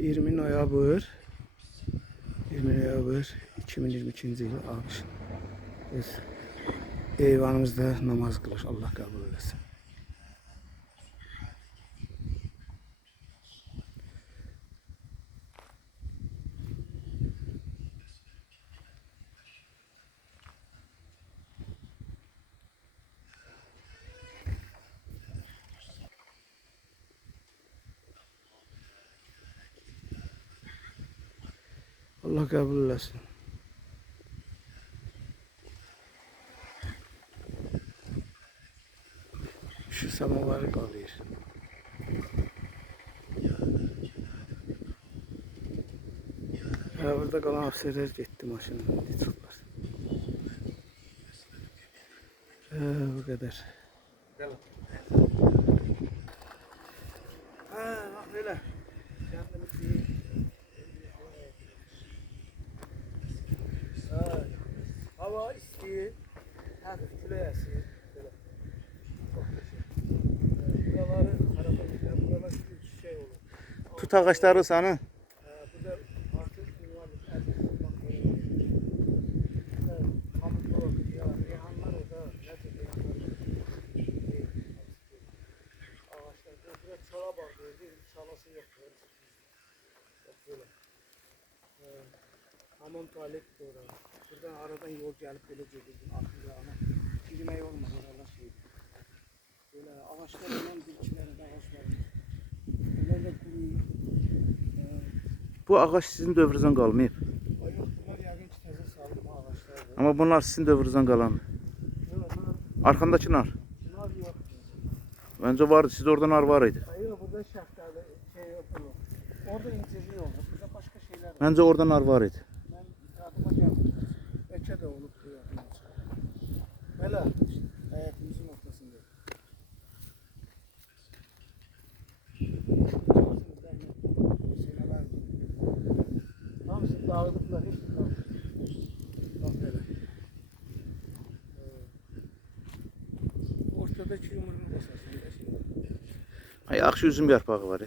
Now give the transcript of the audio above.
20 noyabr 2022-ci il akşam biz eyvanımızda namaz kılır. Allah kabul etsin. Allah kabul etsin. Şu samavarı kalıyor. Burada kalan hapseder gitti maşının litroklar. Bu kadar. Bak böyle. Hava isti, hafif küleyesi. Buraları araba gider, buralar şey olur. Tut ağaçları sana. Burada artık yuvarlık, pamuk olur, reyhanlar orada, nerede reyhanlar? Ağaçlar, burada çala bağlıyor, çalası yok. Bak böyle. Hamam tuvalet de orada. Buradan aradan yol gelip böyle gelirdim aklımda ama girmeye olmadı oralar şeydi. Böyle ağaçlar olan dikçilerinde ağaçlar. Bunlar da kuruyor. Bu ağaç sizin dövrünüzden qalmayıb. Ay yok bunlar yəqin ki təzə salınma ağaçlardır. Amma bunlar sizin dövrünüzdən qalan. Yok bunlar Arkandakı nar. yok. Bence vardı. Sizde orada nar var idi. Ay yok burada şaftali şey yok. Orada incirli olur. Burada başka şeyler var. Bence orada nar var idi. Ben adıma geldim. Eke de olup duruyor. Böyle hayatımızın ortasında. Hamısı dağıldıklar, hiç kalmadı. Bak böyle. Ortadaki yumurun basasında şimdi. Ay, yaxşı üzüm yarpağı var.